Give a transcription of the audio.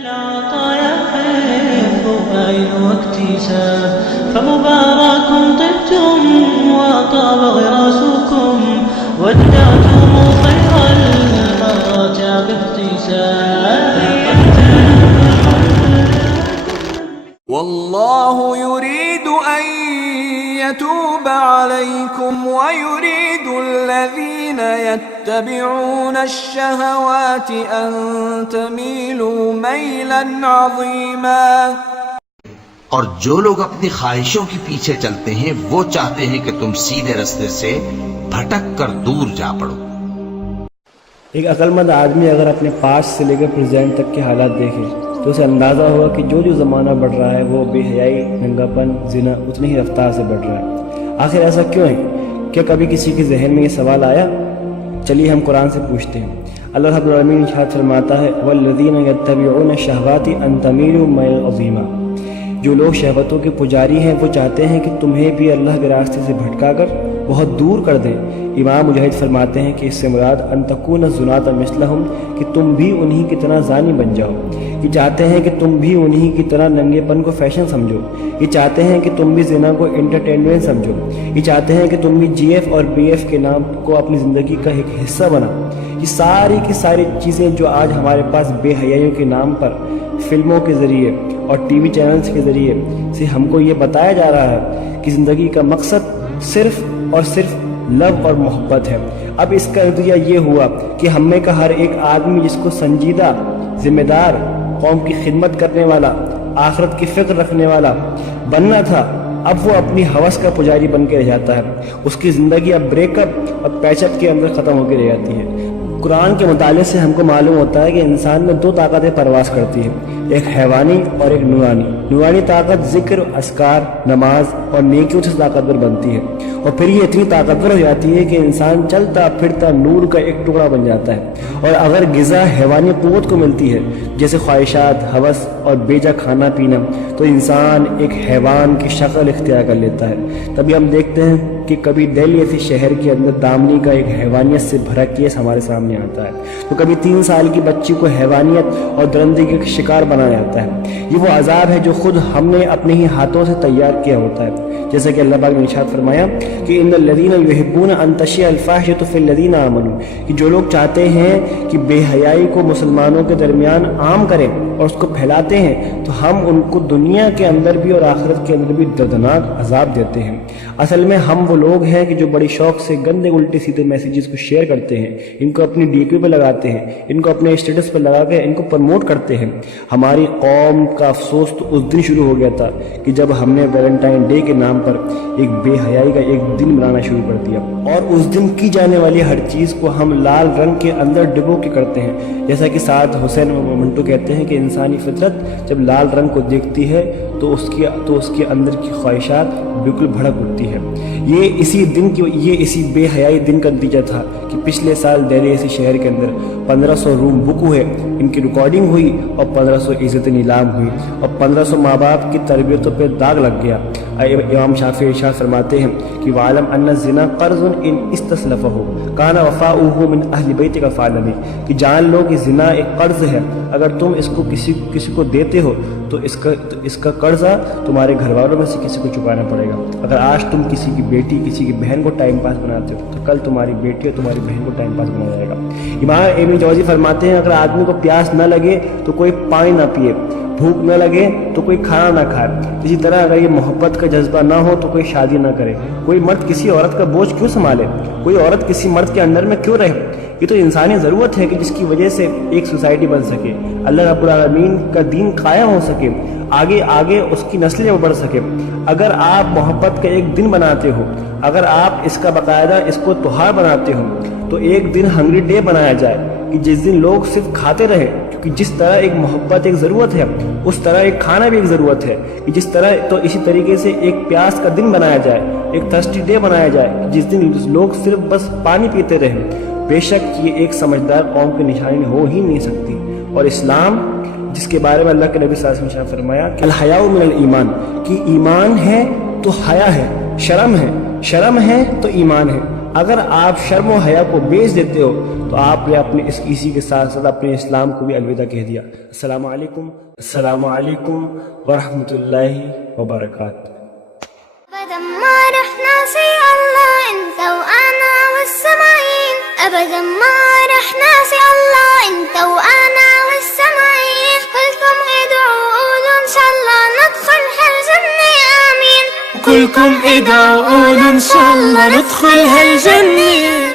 العطايا حفظ أين واكتساب فمبارك طبتم وطاب غراسكم وادعتم خير المراتع باحتساب والله يريد أن يتوب عليكم ويريد الذين يتبعون الشهوات أن تميلوا ميلا عظيما. اور جو لوگ اپنی خواہشوں کے پیچھے چلتے ہیں وہ چاہتے ہیں کہ تم سیدھے راستے سے بھٹک کر دور جا پڑو. ایک عقل مند آدمی اگر اپنے پاسٹ سے لے کر پریزنٹ تک کے حالات دیکھے تو اسے اندازہ ہوگا کہ جو زمانہ بڑھ رہا ہے وہ بے حیائی، ننگاپن، زنا اتنی ہی رفتار سے بڑھ رہا ہے. آخر ایسا کیوں ہے؟ کیا کبھی کسی کے ذہن میں یہ سوال آیا؟ چلیے ہم قرآن سے پوچھتے ہیں. اللہ رب العالمین ارشاد فرماتا ہے وَالَّذِينَ يَتَّبِعُونَ الشَّهَوَاتِ أَن تَمِيلُوا مَيْلًا عَظِيمًا. جو لوگ شہوتوں کے پجاری ہیں وہ چاہتے ہیں کہ تمہیں بھی اللہ کے راستے سے بھٹکا کر بہت دور کر دیں. امام مجاہد فرماتے ہیں کہ اس سے مراد ان تکون الزناۃ مثلہم، کہ تم بھی انہی کی طرح زانی بن جاؤ. یہ چاہتے ہیں کہ تم بھی انہی کی طرح ننگے پن کو فیشن سمجھو. یہ چاہتے ہیں کہ تم بھی زنا کو انٹرٹینمنٹ سمجھو. یہ چاہتے ہیں کہ تم بھی جی ایف اور بی ایف کے نام کو اپنی زندگی کا ایک حصہ بناؤ. یہ ساری کی ساری چیزیں جو آج ہمارے پاس بے حیائیوں کے نام پر فلموں کے ذریعے اور ٹی وی چینلز کے ذریعے سے ہم کو یہ بتایا جا رہا ہے کہ زندگی کا مقصد صرف اور صرف لو اور محبت ہے. اب اس کا نتیجہ یہ ہوا کہ ہم میں کا ہر ایک آدمی جس کو سنجیدہ، ذمہ دار، قوم کی خدمت کرنے والا، آخرت کی فکر رکھنے والا بننا تھا، اب وہ اپنی ہوس کا پجاری بن کے رہ جاتا ہے. اس کی زندگی اب بریک اپ اور پیچ اپ کے اندر ختم ہو کے رہ جاتی ہے. قرآن کے مطالعے سے ہم کو معلوم ہوتا ہے کہ انسان میں دو طاقتیں پرواز کرتی ہیں، ایک حیوانی اور ایک نورانی. نورانی طاقت ذکر، اذکار، نماز اور نیکیوں سے طاقتور بنتی ہے، اور پھر یہ اتنی طاقتور ہو جاتی ہے کہ انسان چلتا پھرتا نور کا ایک ٹکڑا بن جاتا ہے. اور اگر غذا حیوانی قوت کو ملتی ہے جیسے خواہشات، ہوس اور بیجا کھانا پینا، تو انسان ایک حیوان کی شکل اختیار کر لیتا ہے. تبھی ہم دیکھتے ہیں کہ کبھی دہلی ایسی شہر کے اندر دامنی کا ایک حیوانیت سے بھرا کیس ہمارے سامنے آتا ہے، تو کبھی 3 سال کی بچی کو حیوانیت اور درندگی کا شکار بنایا جاتا ہے. یہ وہ عذاب ہے جو خود ہم نے اپنے ہی ہاتھوں سے تیار کیا ہوتا ہے. جیسے کہ اللہ پاک نے ارشاد فرمایا کہ ان الذین یحبون ان تشیع الفاحشۃ فی الذین آمنوا، کہ جو لوگ چاہتے ہیں کہ بے حیائی کو مسلمانوں کے درمیان عام کریں اور اس کو پھیلاتے ہیں، تو ہم ان کو دنیا کے اندر بھی اور آخرت کے اندر بھی دردناک عذاب دیتے ہیں. اصل میں ہم وہ لوگ ہیں کہ جو بڑی شوق سے گندے الٹے سیدھے میسیجز کو شیئر کرتے ہیں، ان کو اپنی ڈی پی پہ لگاتے ہیں، ان کو اپنے اسٹیٹس پہ لگا کے ان کو پروموٹ کرتے ہیں. ہماری قوم کا افسوس تو اس دن شروع ہو گیا تھا کہ جب ہم نے ویلنٹائن ڈے کے نام پر ایک بے حیائی کا ایک دن منانا شروع کر دیا، اور اس دن کی جانے والی ہر چیز کو ہم لال رنگ کے اندر ڈبو کے کرتے ہیں. جیسا کہ سعد حسین منٹو کہتے ہیں کہ انسانی فطرت جب لال رنگ کو دیکھتی ہے تو اس کے اندر کی خواہشات بالکل بھڑک اٹھتی ہے. یہ اسی بے حیائی دن کا نتیجہ تھا کہ پچھلے سال دہلی ایسی شہر کے اندر 1500 روم بک ہوئے، ان کی ریکارڈنگ ہوئی اور 1500 عزتیں نیلام ہوئی اور 1500 ماں باپ کی تربیتوں پہ داغ لگ گیا. امام شافعی ارشاد فرماتے ہیں کہ وَعَلَمْ أَنَّ الزِّنَا قَرْضٌ إِنْ اسْتَسْلَفَهُ كَانَ وَفَاؤُهُ مِنْ أَهْلِ بَيْتِكَ فَاعْلَمْ، کہ جان لو کہ زنا ایک قرض ہے، اگر تم اس کو کسی کو دیتے ہو تو اس کا قرضہ تمہارے گھر والوں میں سے کسی کو چکانا پڑے گا. اگر آج تم کسی کی بیٹی، کسی کی بہن کو ٹائم پاس بناتے ہو تو کل تمہاری بیٹی اور تمہاری بہن کو ٹائم پاس بنایا جائے گا. امام ابن جوزی فرماتے ہیں اگر آدمی کو پیاس نہ لگے تو کوئی پانی نہ پیے، بھوک نہ لگے تو کوئی کھانا نہ کھائے. اسی طرح اگر یہ محبت کا جذبہ نہ ہو تو کوئی شادی نہ کرے. کوئی مرد کسی عورت کا بوجھ کیوں سنبھالے؟ کوئی عورت کسی مرد کے انڈر میں کیوں رہے؟ یہ تو انسانی ضرورت ہے کہ جس کی وجہ سے ایک سوسائٹی بن سکے، اللہ رب العالمین کا دین قائم ہو سکے، آگے اس کی نسلیں بڑھ سکے. اگر آپ محبت کا ایک دن بناتے ہو، اگر آپ اس کا باقاعدہ اس کو تہوار بناتے ہو، تو ایک دن ہنگری ڈے بنایا جائے کہ جس دن لوگ صرف کھاتے رہے، کہ جس طرح ایک محبت ایک ضرورت ہے اس طرح ایک کھانا بھی ایک ضرورت ہے. کہ جس طرح تو اسی طریقے سے ایک پیاس کا دن بنایا جائے، ایک تھرسٹی ڈے بنایا جائے جس دن لوگ صرف بس پانی پیتے رہیں. بے شک یہ ایک سمجھدار قوم کی نشانی ہو ہی نہیں سکتی. اور اسلام جس کے بارے میں اللہ کے نبی صلی اللہ علیہ وسلم نے فرمایا کہ الحیاء من الایمان، کہ ایمان ہے تو حیا ہے، شرم ہے تو ایمان ہے. اگر آپ شرم و حیا کو بیچ دیتے ہو تو آپ نے اپنے اسی کے ساتھ ساتھ اپنے اسلام کو بھی الوداع کہہ دیا. السلام علیکم ورحمۃ اللہ وبرکاتہ. أبدا ما رح ناسي الله أنت وأنا والسماعين أبدا ما رح ناسي الله أنت وأنا والسماعين كلكم ادعوا قولوا إن شاء الله ندخل هالجنة آمين كلكم ادعوا قولوا إن شاء الله ندخل هالجنة.